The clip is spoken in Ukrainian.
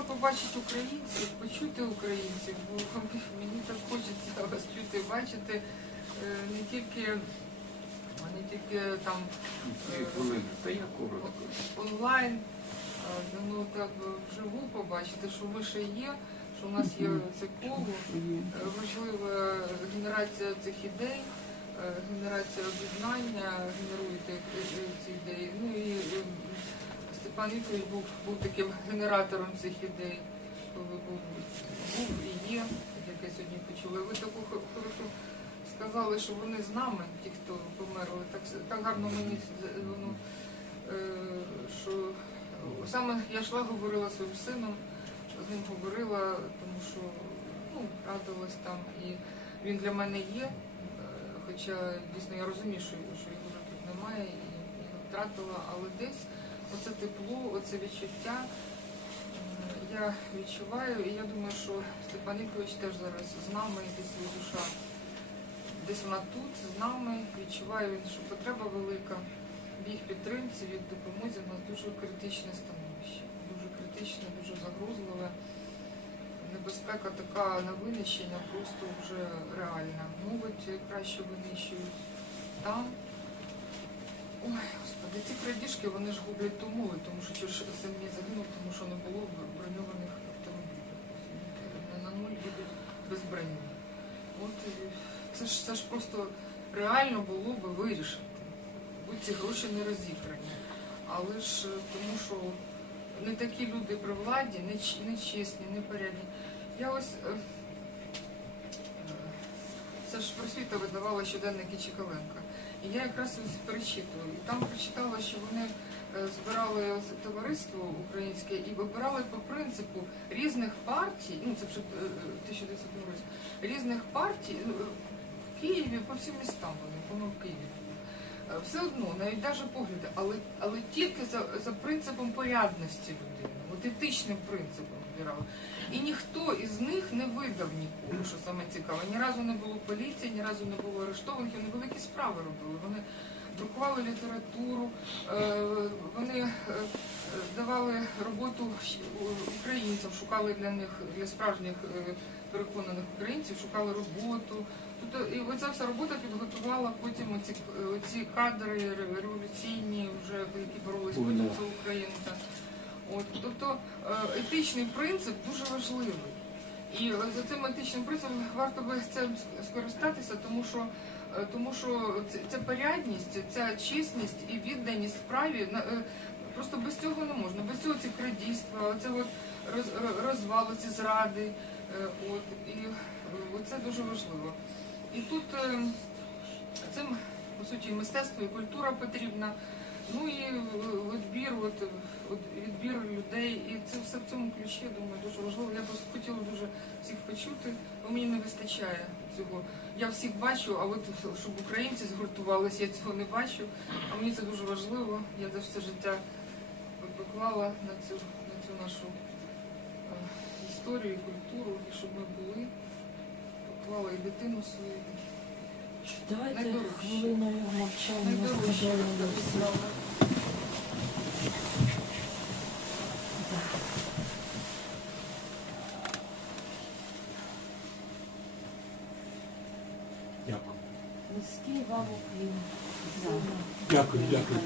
Треба побачити українців, почути українців, бо мені так хочеться вас чути, бачити е, не тільки, не тільки там коротко. онлайн, ну так вживу побачити, що ми ще є, що у нас є це коло. Е, Важлива генерація цих ідей, е, генерація об'єднання, генеруєте е, е, ці ідеї. Ну і е, Степан Вікторович був, був таким генератором цих ідей, коли був, був і є, як я сьогодні почула. Ви таку хорошу сказали, що вони з нами, ті, хто померли. Так, так гарно мені воно, е, що саме я йшла, говорила своїм сином, з ним говорила, тому що ну, радилась там, і він для мене є. Е, Хоча дійсно я розумію, що, його вже тут немає і його втратила, але десь оце тепло, оце відчуття я відчуваю, і я думаю, що Степан Ігорович теж зараз з нами, десь його душа. Десь вона тут, з нами, відчуває він, що потреба велика в їх підтримці, в їх допомозі. У нас дуже критичне становище, дуже критичне, дуже загрозливе небезпека така на винищення просто вже реальна. Молодь краще винищують там. Ой, господи, ці крадіжки вони ж гублять ту молодь, тому що мені загинув, тому що не було броньованих автомобілів. На нуль будуть без броні. От це ж це ж просто реально було би вирішити. Будь ці гроші не розіграні. Але ж е, тому що не такі люди при владі, не, не чесні, не порядні. Я ось е, ж просвіта видавала щоденники Чекаленка. І я якраз перечитую. І там прочитала, що вони е, збирали товариство українське і вибирали по принципу різних партій, ну це вже е, е, 1900 році, різних партій ну, в Києві, по всім містам вони, по-моєму, в Києві. Е, Все одно, навіть навіть погляди, але, але тільки за, за принципом порядності людини, от етичним принципом збирали. І ніхто із них не видав нікого, що саме цікаве. Ні разу не було поліції, ні разу не було арештованих, вони великі справи робили. Вони друкували літературу, е, вони е, давали роботу українцям, шукали для них, для справжніх переконаних українців, шукали роботу. Тобто і оця вся робота підготувала потім оці, оці кадри революційні, вже які боролися Повно. за Україну. так. От, тобто е, етичний принцип дуже важливий. І е, за цим етичним принципом варто би цим скористатися, тому що, е, тому що це порядність, ця чесність і відданість справі просто без цього не можна. Без цього ці крадійства, оце от роз, ро- розвали, ці зради. От, і е, це дуже важливо. І тут е, цим, по суті, мистецтво і культура потрібна. Ну і е, відбір, от, відбір людей, і це все в цьому ключі, я думаю, дуже важливо. Я просто хотіла дуже всіх почути, бо мені не вистачає цього. Я всіх бачу, а от щоб українці згуртувалися, я цього не бачу. А мені це дуже важливо. Я за все життя поклала на цю, на цю нашу е, історію і культуру, і щоб ми були, поклала і дитину свою. Давайте хвилиною мовчання Найдорожче. Дякую. Низький вам уклін. Дякую, дякую.